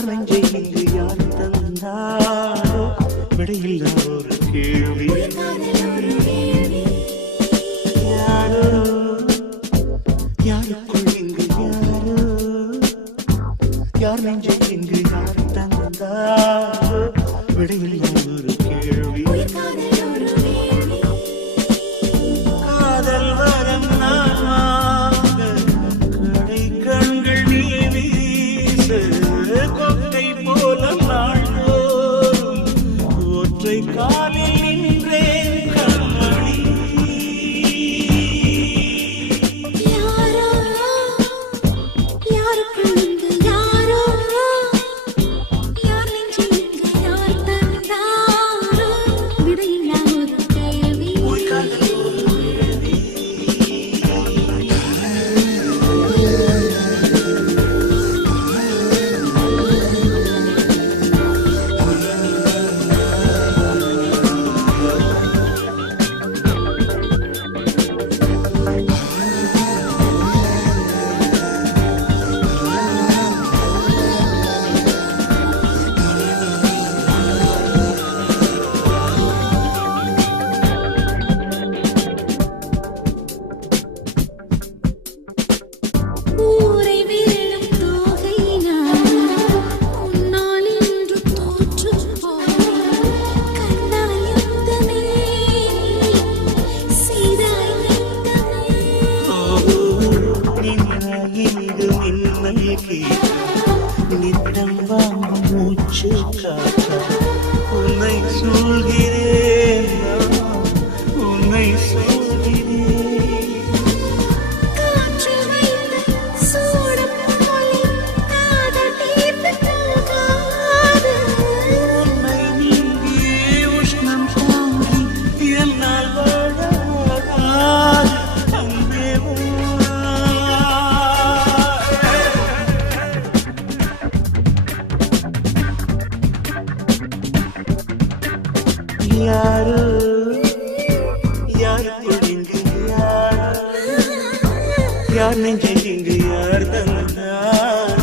யார் நெஞ்சை இங்கு யார் தந்தாரோ விடையில்லா ஒரு கேள்வி. யாரோ யாருக்குள் இங்கு யாரோ யார் நெஞ்சை இங்கு யார் தந்தாரோ விடையில்லா ஒரு கேள்வி. காதல் வரம் நாமாக கடை கண்கள் நீ வீசு கொக்கை போல நாள்தோறும் ஒற்றை காலில் நின்றேன் கண்மணி. யாரோ யாருக்குள் இங்கு யாரோ யார் நெஞ்சில் இங்கு யார் தந்தாரோ விடையில்லா ஒரு கேள்வி. ஊரை வெல்லும் தோகை நான் உன்னால் இன்று தோற்றுப் போனேன். கண்ணால் யுத்தமே செய்தாய் நித்தமே. இங்கு மின்னல் கீதம் நித்தம் வாங்கும் மூச்சு காற்று உன்னை சொல்கிறேன் நான், உன்னை சொல்கிறேன். காற்றில் வைத்த சூடம் மொழி காதல் தீர்த்து போகாது. உன்னை நீங்கியே உஷ்ணம் தாங்கி என்னால் வாழாது அன்பே வா. யாரோ யாருக்குள் இங்கு யாரோ யார் நெஞ்சை இங்கு யார் தந்தார்